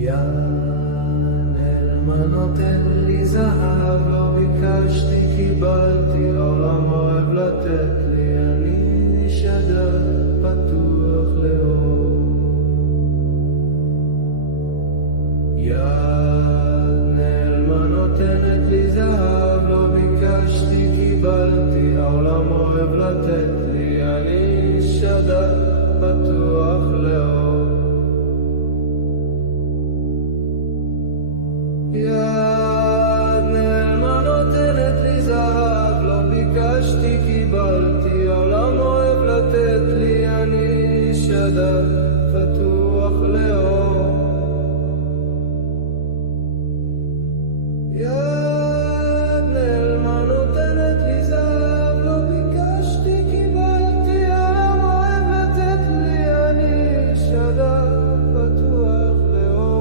יענל מה נותן לי זהב, לא ביקשתי קיבלתי, העולם אוהב לתת לי, אני נשאר פתוח לאור. יענל מה נותנת לי זהב, לא ביקשתי קיבלתי, העולם אוהב לתת לי, אני נשאר פתוח לאור. יד נעלמה נותנת לי זהב, לא ביקשתי קיבלתי, העולם אוהב לתת לי, אני שדד פתוח לאור. יד נעלמה נותנת לי זהב, לא ביקשתי קיבלתי, העולם אוהב לתת לי, אני שדד פתוח לאור.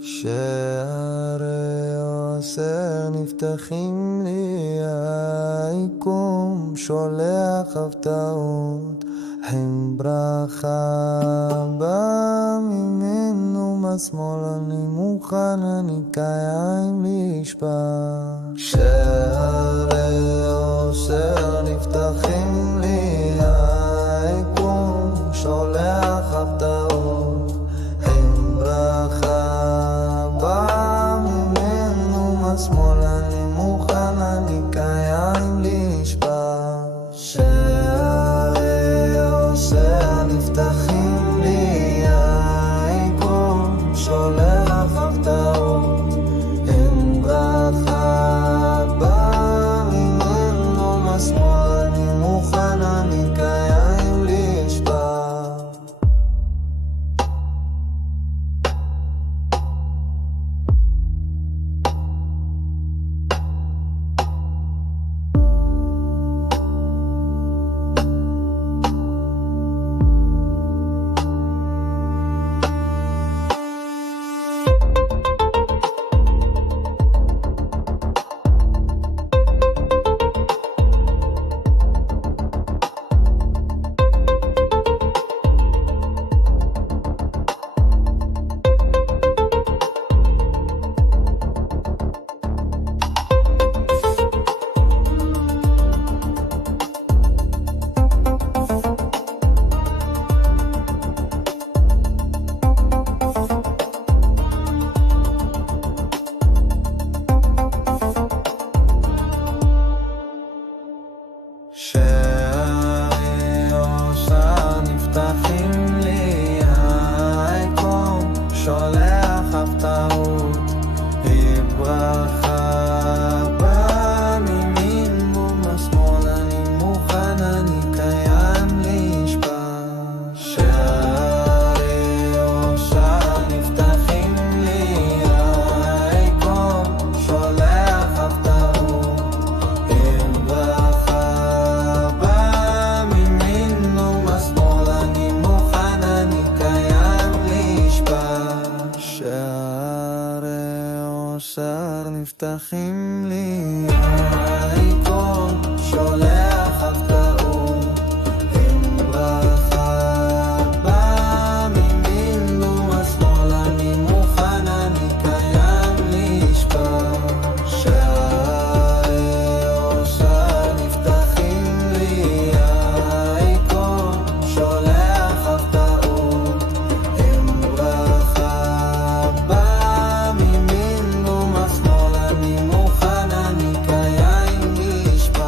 שערי עושר נפתחים לי, היקום שולח הפתעות, עם ברכה בא ממנו מהשמאל, אני מוכן, אני קיים לשפר. שערי עושר נפתחים לי, היקום שולח הפתעות, עם ברכה בא ממנו מהשמאל, אני מוכן, אני קיים לשפר. שערי עושר נפתחים לי, היקום שולח הפתעות, עם ברכה בא ממנו מהשמאל, אני מוכן, אני קיים השער נפתחים לי, העיקרון שולח הפתעות עם ברכה בא ממין ומסמאל, אני מוכן, אני קיים לשפר, שערי אושר נפתחים לי, העיקרון שולח הפתעות עם ברכה בא ממין ומסמאל, אני מוכן, אני קיים לשפר.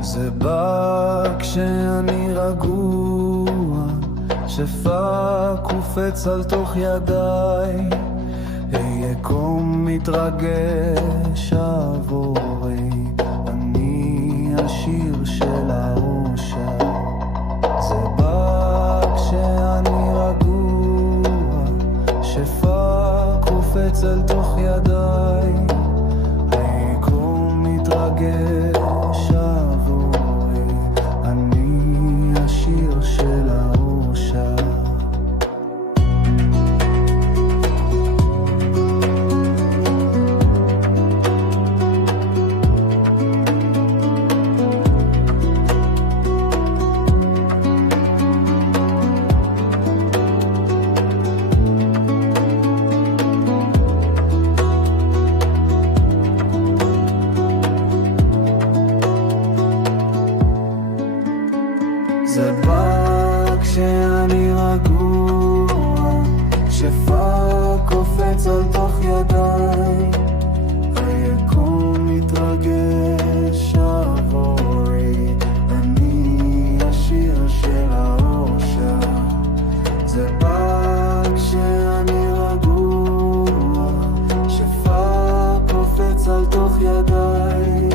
זה בא כשאני רגוע, שפע קופץ על תוך ידיי, היקום מתרגש עבורי, אני השיר של האושר. זה בא כשאני רגוע, שפע קופץ על תוך ידיי, היקום מתרגש עבורי, אני השיר של האושר. זה בא כשאני רגוע, שפע קופץ על תוך ידיי, היקום מתרגש עבורי, אני השיר של האושר. זה בא כשאני רגוע, שפע קופץ על תוך ידיי,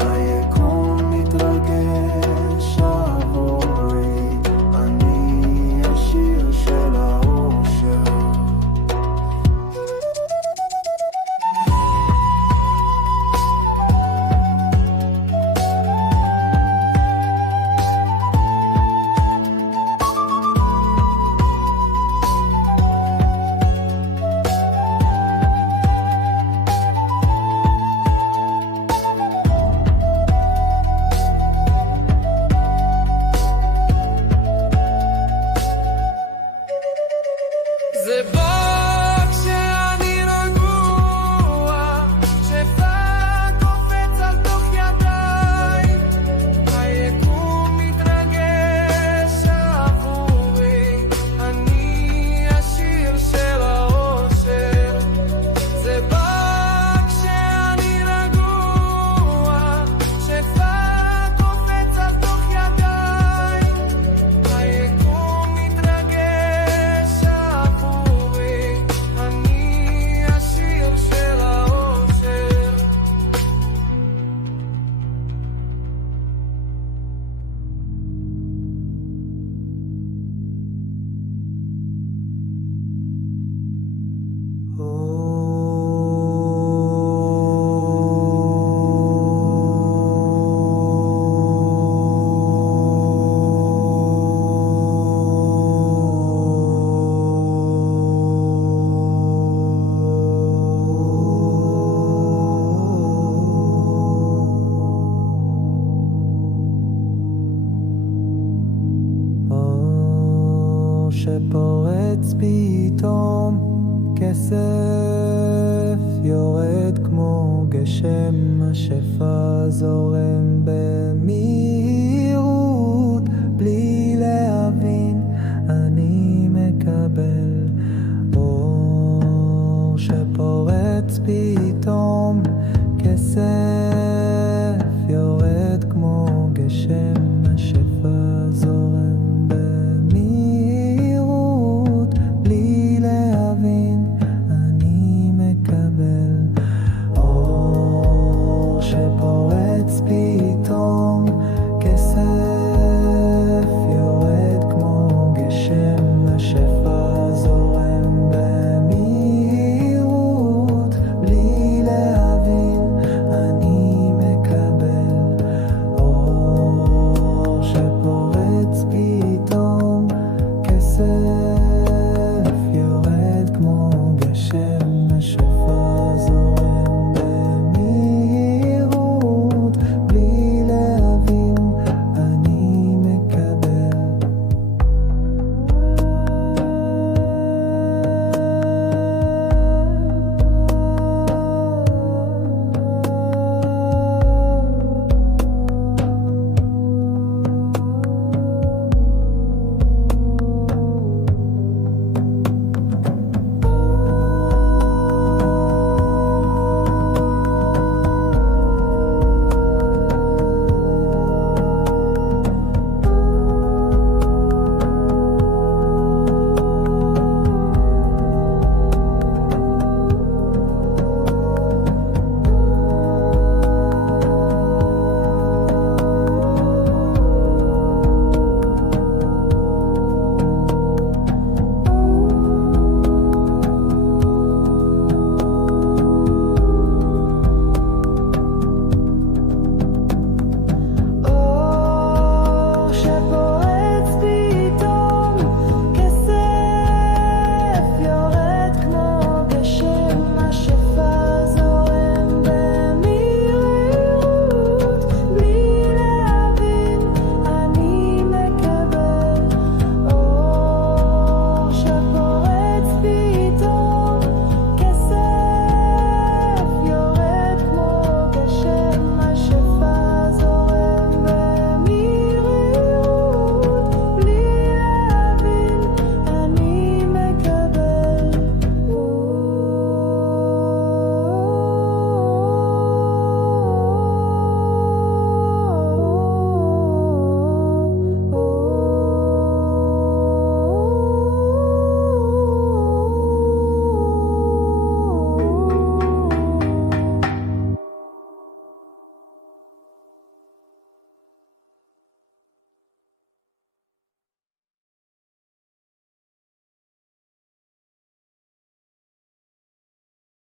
היקום מתרגש עבורי, אני השיר של האושר. זה בא כשאני רגוע, שפע קופץ על תוך ידיי, היקום מתרגש עבורי, אני השיר של האושר. זה בא כשאני רגוע, שפע קופץ על תוך ידיי, היקום מתרגש עבורי, אני השיר של האושר. אור שפורץ פתאום, כסף יורד כמו גשם, השפע זורם במי